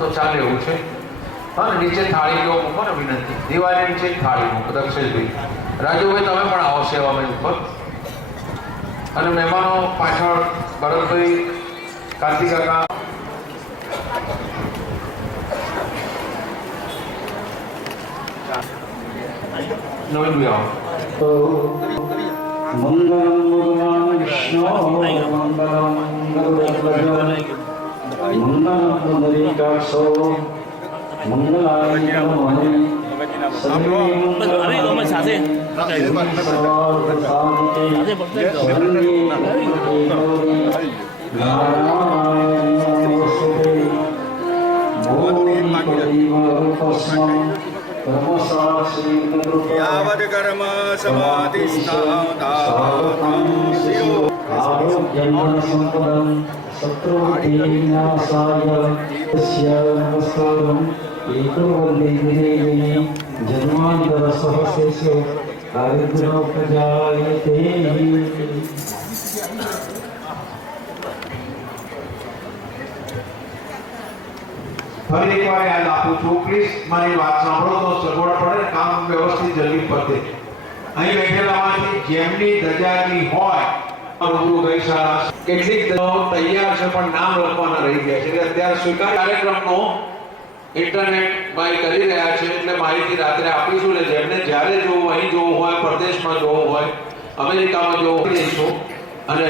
તો ચાલે એવું છે. હા, નીચે થાળી જો મૂકો ને, વિનંતી. દિવાળી નીચે થાળી મૂકો. દક્ષેશભાઈ, રાજુભાઈ તમે પણ આવો સેવામાં ઉપર. અને મહેમાનો પાછળ ભરતભાઈ, કાર્તિક કાકા. નવીનભાઈ આવો. મંગલમ ભગવાન વિષ્ણુ મંગલમ મંગલમ પુંડરીકાક્ષો મંગલાય નમઃ સર્વે મંગલમ સાથે यावत् कर्म समाधिष्ठातारोग्यं शत्रुविनाशाय तस्य नमस्कारम् एकवल्लीदेवी जन्मान्तरसहस्रेषु दारिद्र्योपजायते। ફરી એકવાર યાદ આપું છું, પ્લીઝ મારી વાત સાંભળો તો સગવડ પડે, કામ વ્યવસ્થિત જલ્દી પતે. અહીં બેઠેલામાંથી જેમની ધજાની હોય રૂબરૂ ગઈશાળા કેટલીક તૈયાર છે પણ નામ લખવાના રહી ગયા છે. એટલે અત્યારે સ્વીકાર કાર્યક્રમનો ઇન્ટરનેટ ભાઈ કરી રહ્યા છે, એટલે માહિતી રાત્રે આપીશું. એટલે જેમને જ્યારે જોવું, અહીં જોવું હોય, પરદેશમાં જોવું હોય, અમેરિકામાં જોવું દઈશું. અને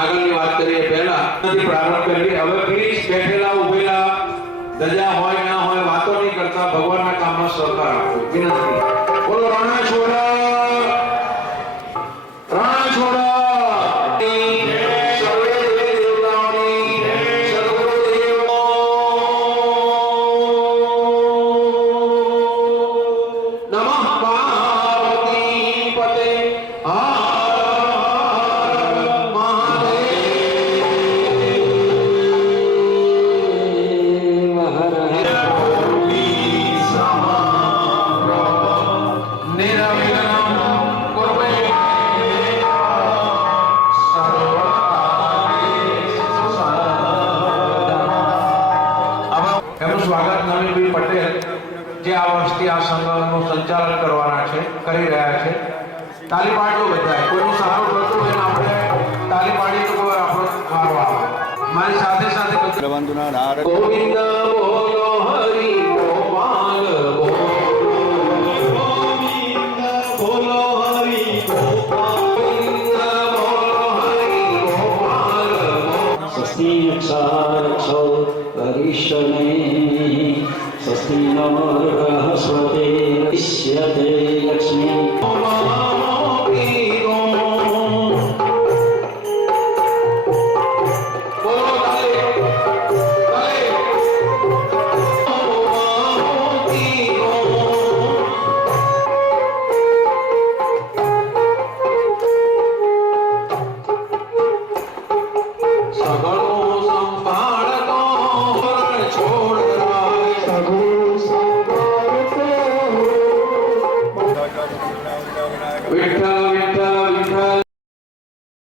આગળની વાત કરીએ પહેલા પ્રારંભ કરીએ. હવે પ્લીઝ બેઠેલા ઉભેલા દજા હોય ના હોય વાતો નહીં કરતા, ભગવાનના કામમાં સહકાર આપો વિનંતી. બોલો રણાછોડા, રણાછોડા. સ્વાગત નવીનભાઈ પટેલ, જે આ વર્ષથી આ સંઘનું સંચાલન કરવાના છે, કરી રહ્યા છે. તાલી પાડો બધાય. કોઈનું સારું થતું હોય આપણે તાલી પાડીએ તો આપણો વારો આવે. મારી સાથે સાથે ગોવિંદ બોલો હરિ ગોપાલ બોલો હરિ ગોપાલ. स्वस्ति रक्षारक्षो वरिष्ठने स्वस्ति नमो बृहस्पतिर्विष्यते